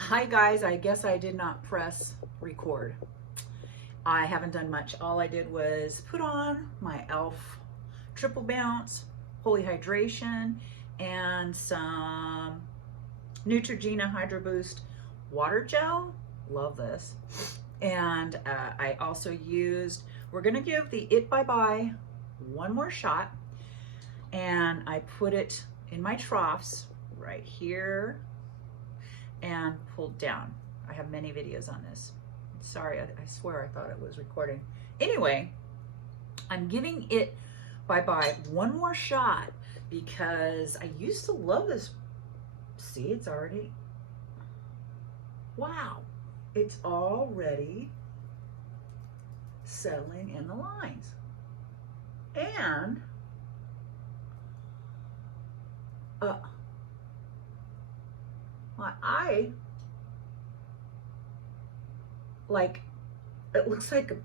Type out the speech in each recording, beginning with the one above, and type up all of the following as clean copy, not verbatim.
Hi guys, I guess I did not press record. I haven't done much. All I did was put on my e.l.f. Triple Bounce, Holy Hydration, and some Neutrogena Hydro Boost Water Gel. Love this. And I also used, we're gonna give the It Bye Bye one more shot. And I put it in my troughs right here and pulled down. I have many videos on this. Sorry, I swear I thought it was recording. Anyway, I'm giving It Bye Bye one more shot because I used to love this. See, it's already, wow, it's already settling in the lines. And my eye, like, it looks like a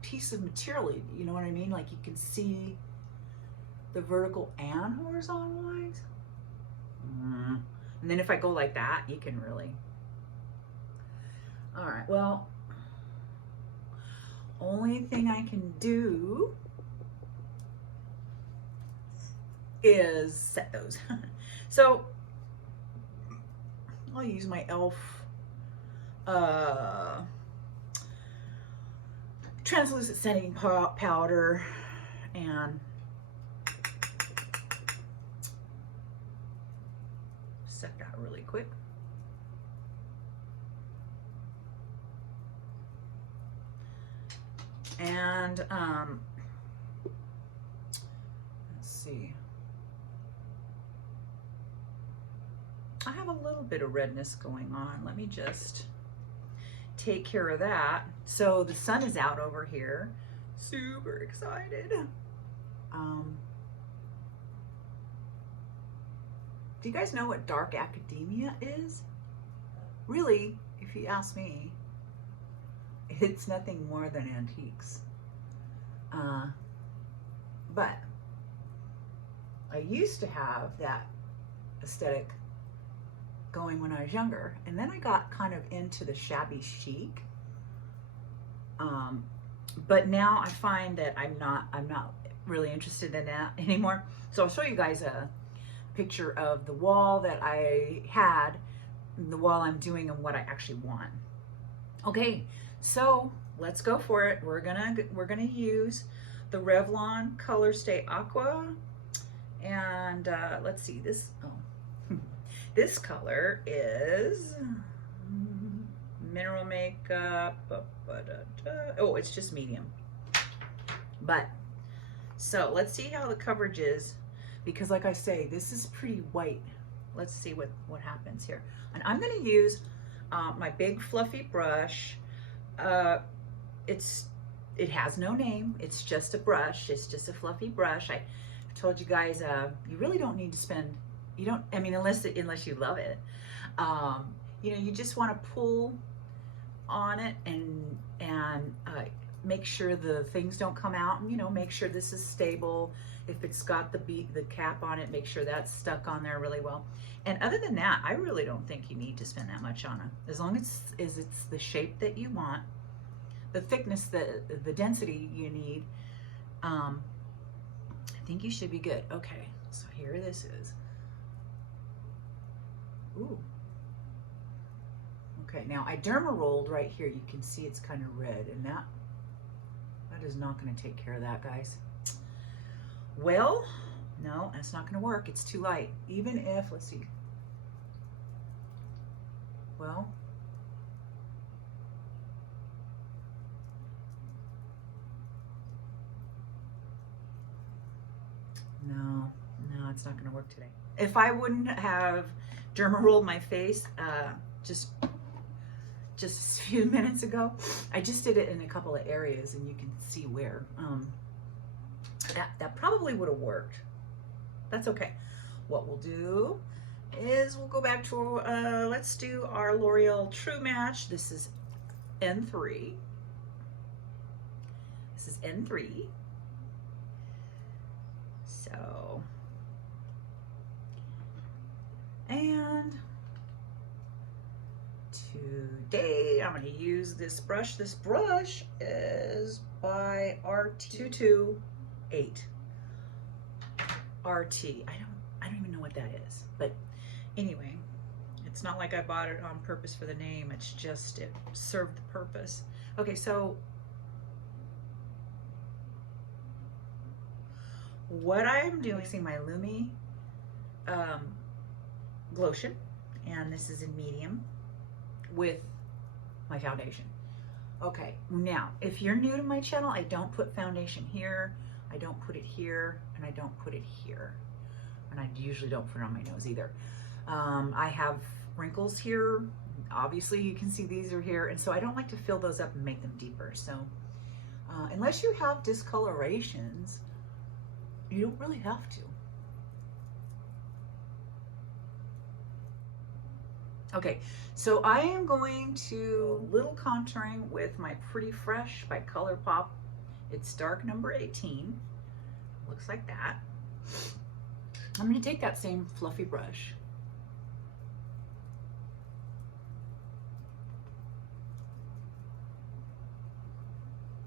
piece of material, you know what I mean? Like you can see the vertical and horizontal lines. And then if I go like that, you can really. All right, well, only thing I can do is set those. So I'll use my e.l.f. Translucent setting powder and set that really quick. And let's see. I have a little bit of redness going on. Let me just take care of that. So the sun is out over here. Super excited. Do you guys know what dark academia is? Really, if you ask me, it's nothing more than antiques. But I used to have that aesthetic going when I was younger, and then I got kind of into the shabby chic. But now I find that I'm not really interested in that anymore. So I'll show you guys a picture of the wall that I had, the wall I'm doing, and what I actually want. Okay, so let's go for it. We're gonna use the Revlon Color Stay Aqua, and let's see this. Oh, this color is Mineral Makeup. Oh, it's just medium. But so let's see how the coverage is, because like I say, this is pretty white. Let's see what happens here. And I'm going to use my big fluffy brush. It has no name. It's just a brush. It's just a fluffy brush. I told you guys, you really don't need to spend. You don't. I mean, unless you love it. You know, you just want to pull on it and make sure the things don't come out, and you know, make sure this is stable. If it's got the cap on it, make sure that's stuck on there really well. And other than that, I really don't think you need to spend that much on it, as long as it's the shape that you want, the thickness, the density you need. I think you should be good. Okay, so here this is. Ooh. Okay, now I derma rolled right here. You can see it's kind of red, and that is not going to take care of that, guys. Well, no, that's not going to work. It's too light. Even if, let's see. Well, no, it's not going to work today. If I wouldn't have derma rolled my face, just a few minutes ago, I just did it in a couple of areas, and you can see where. That probably would have worked. That's okay. What we'll do is we'll go back to, let's do our L'Oreal True Match. This is N3. This is N3. So, and I'm going to use this brush. This brush is by RT228. RT. I don't even know what that is. But anyway, it's not like I bought it on purpose for the name. It's just it served the purpose. Okay, so what I'm doing, mixing my Lumi Glotion, and this is in medium, with my foundation. Okay, now if you're new to my channel, I don't put foundation here, I don't put it here, and I don't put it here, and I usually don't put it on my nose either. I have wrinkles here, obviously you can see these are here, and so I don't like to fill those up and make them deeper. So unless you have discolorations, you don't really have to. Okay, so I am going to little contouring with my Pretty Fresh by ColourPop. It's dark number 18. Looks like that. I'm going to take that same fluffy brush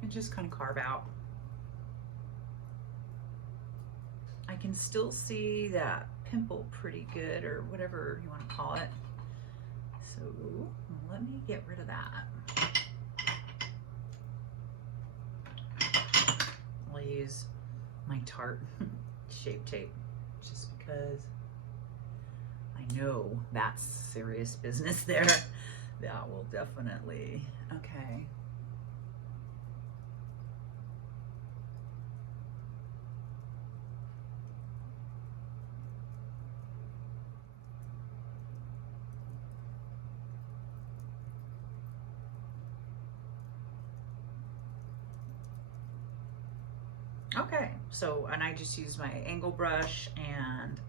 and just kind of carve out. I can still see that pimple pretty good, or whatever you want to call it. So let me get rid of that. I'll use my Tarte Shape Tape just because I know that's serious business there. That will definitely, okay. Okay, so, and I just use my angle brush, and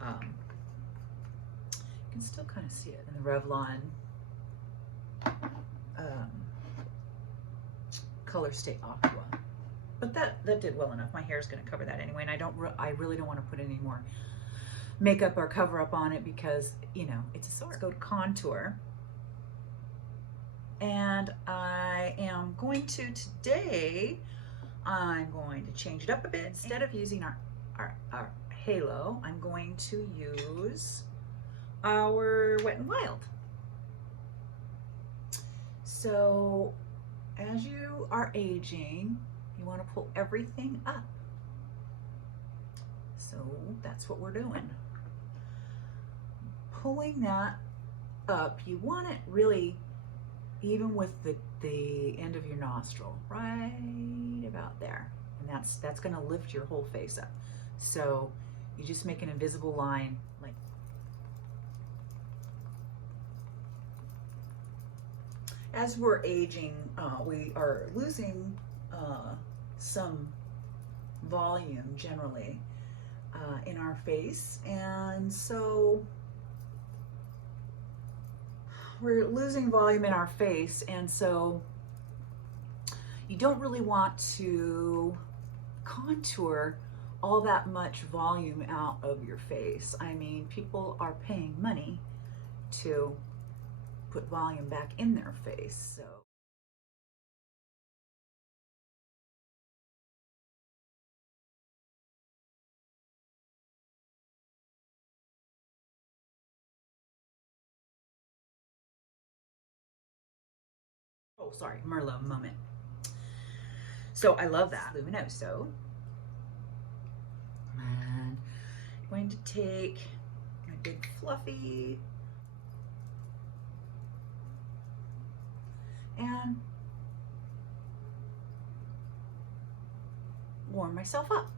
you can still kind of see it in the Revlon Color Stay Aqua. But that did well enough. My hair is going to cover that anyway, and I really don't want to put any more makeup or cover up on it because, you know, it's a sore. Let's go to contour. And I am going to today, I'm going to change it up a bit. Instead of using our halo, I'm going to use our Wet n Wild. So as you are aging, you want to pull everything up. So that's what we're doing. Pulling that up, you want it really even with the end of your nostril, right about there. And that's gonna lift your whole face up. So you just make an invisible line like. As we're aging, we are losing some volume generally in our face, and so we're losing volume in our face, and so you don't really want to contour all that much volume out of your face. I mean, people are paying money to put volume back in their face, so. Oh, sorry, Merlot moment. So I love that. Luminoso. And I'm going to take a big fluffy and warm myself up.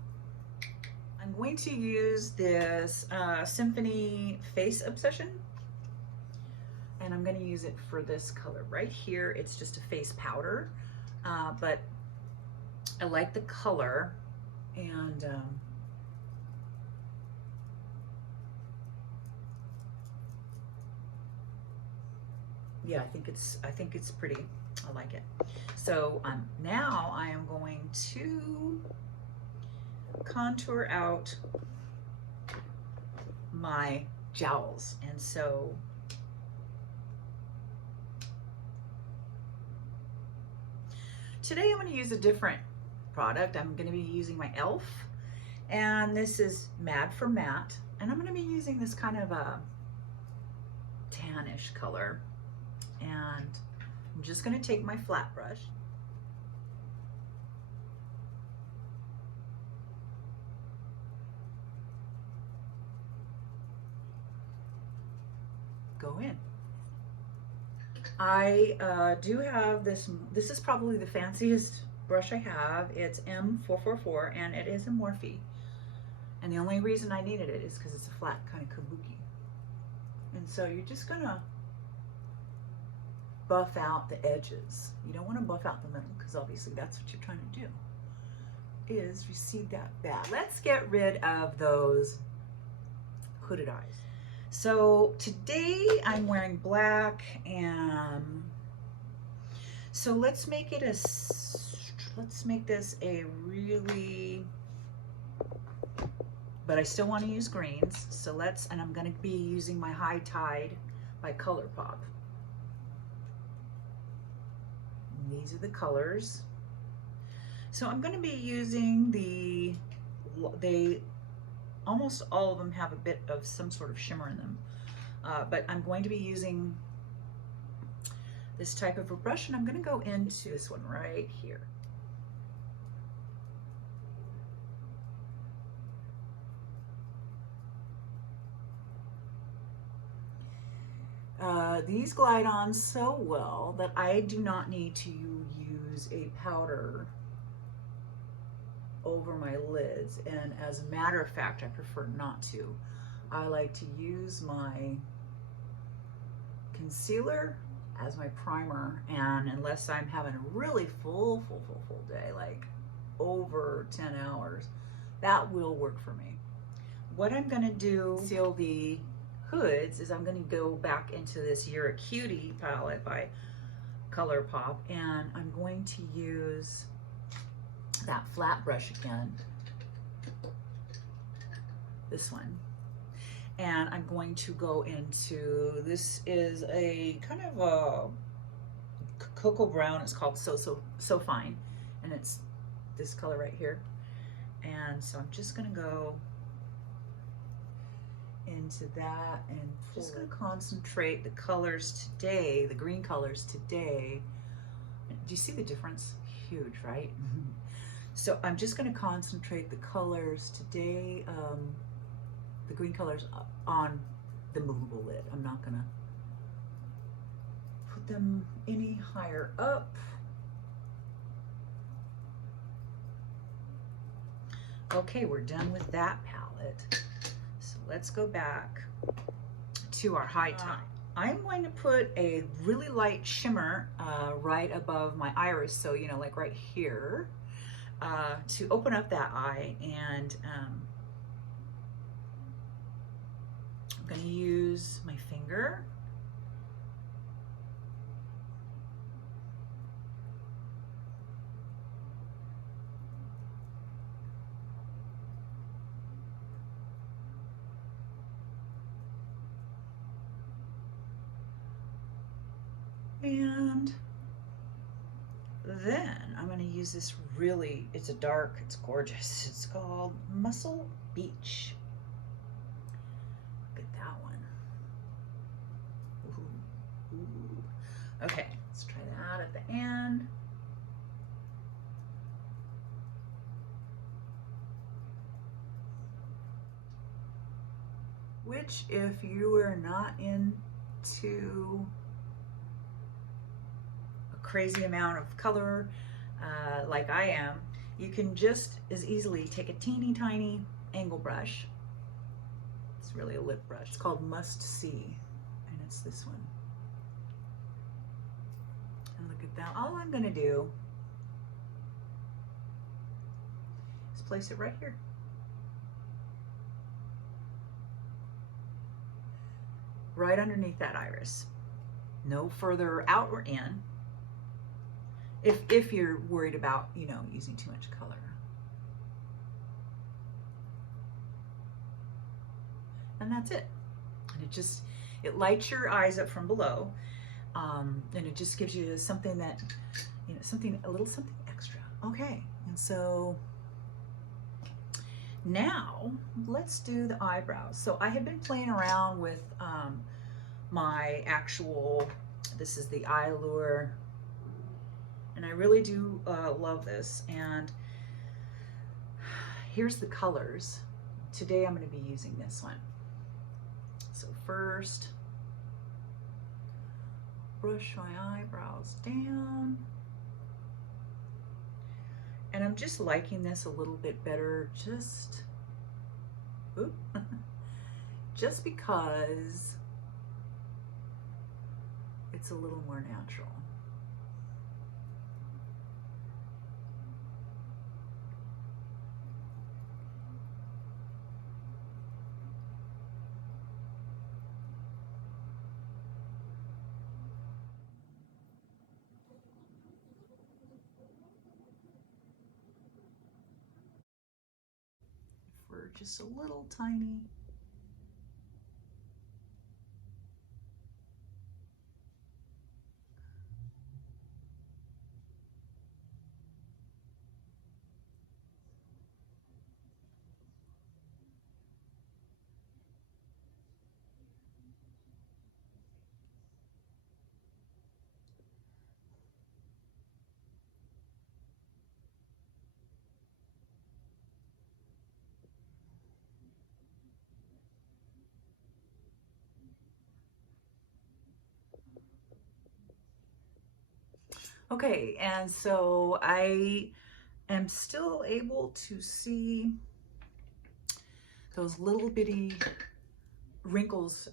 I'm going to use this Symphony Face Obsession, and I'm going to use it for this color right here. It's just a face powder, but I like the color, and yeah, I think it's pretty. I like it. So now I am going to contour out my jowls, and so Today I'm going to use a different product. I'm going to be using my e.l.f. and this is Mad for Matte, and I'm going to be using this kind of a tannish color, and I'm just going to take my flat brush, go in. I do have this is probably the fanciest brush I have. It's M444 and it is a Morphe. And the only reason I needed it is because it's a flat kind of kabuki. And so you're just gonna buff out the edges. You don't want to buff out the middle because obviously that's what you're trying to do, is receive that back. Let's get rid of those hooded eyes. So today I'm wearing black, and so let's make this a really, but I still want to use greens. So and I'm going to be using my High Tide by ColourPop. And these are the colors. So I'm going to be using almost all of them have a bit of some sort of shimmer in them, but I'm going to be using this type of a brush, and I'm going to go into this one right here. These glide on so well that I do not need to use a powder over my lids, and as a matter of fact I prefer not to. I like to use my concealer as my primer, and unless I'm having a really full day, like over 10 hours, that will work for me. What I'm going to do to seal the hoods is I'm going to go back into this You're a Cutie palette by ColourPop, and I'm going to use that flat brush again, this one, and I'm going to go into, this is a kind of a cocoa brown, it's called So Fine, and it's this color right here. And so I'm just going to go into that, and just going to concentrate the colors today, the green colors today. Do you see the difference? Huge, right? So I'm just going to concentrate the colors today, the green colors on the movable lid. I'm not going to put them any higher up. Okay, we're done with that palette. So let's go back to our High Tide. I'm going to put a really light shimmer right above my iris, so you know, like right here, to open up that eye, and I'm going to use my finger. And then I'm going to use this really, it's a dark, it's gorgeous. It's called Muscle Beach. Look at that one. Ooh, ooh. Okay, let's try that at the end. Which, if you are not into crazy amount of color like I am, you can just as easily take a teeny tiny angle brush. It's really a lip brush. It's called Must See, and it's this one. And look at that. All I'm going to do is place it right here. Right underneath that iris. No further out or in. If you're worried about, you know, using too much color. And that's it. And it lights your eyes up from below, and it just gives you something that you know, something, a little something extra. Okay, and so now let's do the eyebrows. So I had been playing around with my actual, this is the Eye Lure, and I really do love this. And here's the colors. Today I'm going to be using this one. So first, brush my eyebrows down. And I'm just liking this a little bit better, just because it's a little more natural. For just a little tiny. Okay, and so I am still able to see those little bitty wrinkles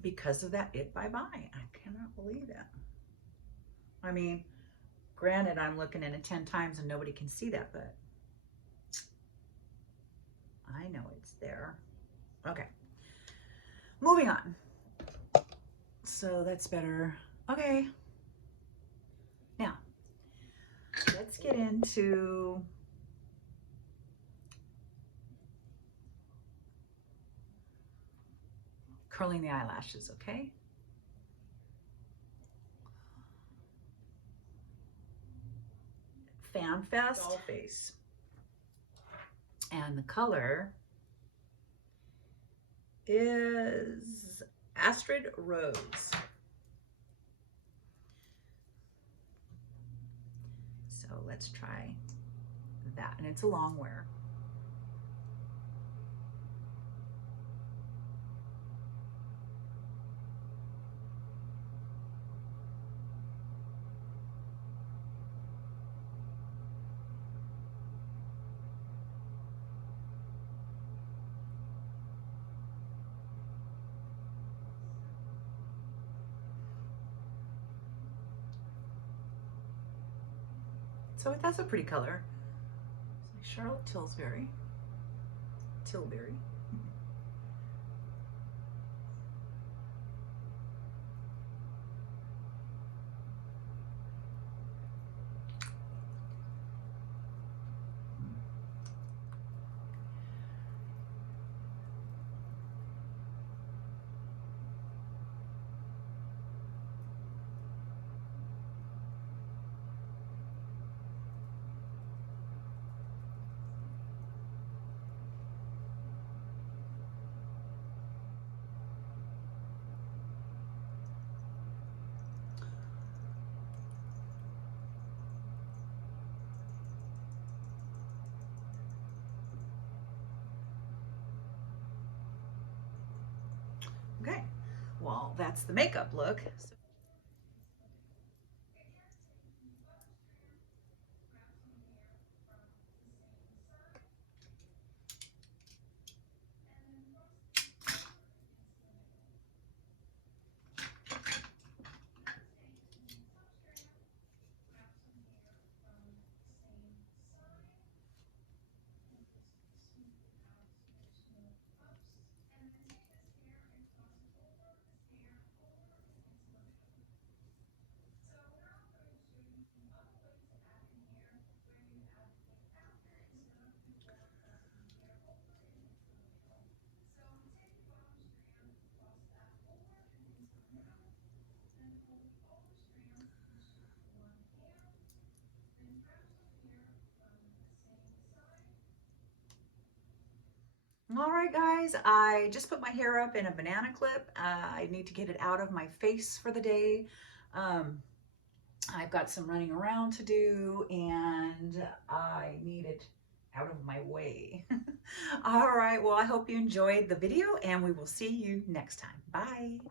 because of that It Bye Bye. I cannot believe it. I mean, granted, I'm looking at it 10 times and nobody can see that, but I know it's there. Okay, moving on. So that's better. Okay, now let's get into curling the eyelashes, okay? Fan Fest Doll Face. And the color is Astrid Rose. So let's try that. And it's a long wear. So that's a pretty color. It's like Charlotte Tilbury. Okay, well, that's the makeup look. All right, guys, I just put my hair up in a banana clip. I need to get it out of my face for the day. I've got some running around to do and I need it out of my way. All right, well, I hope you enjoyed the video and we will see you next time. Bye.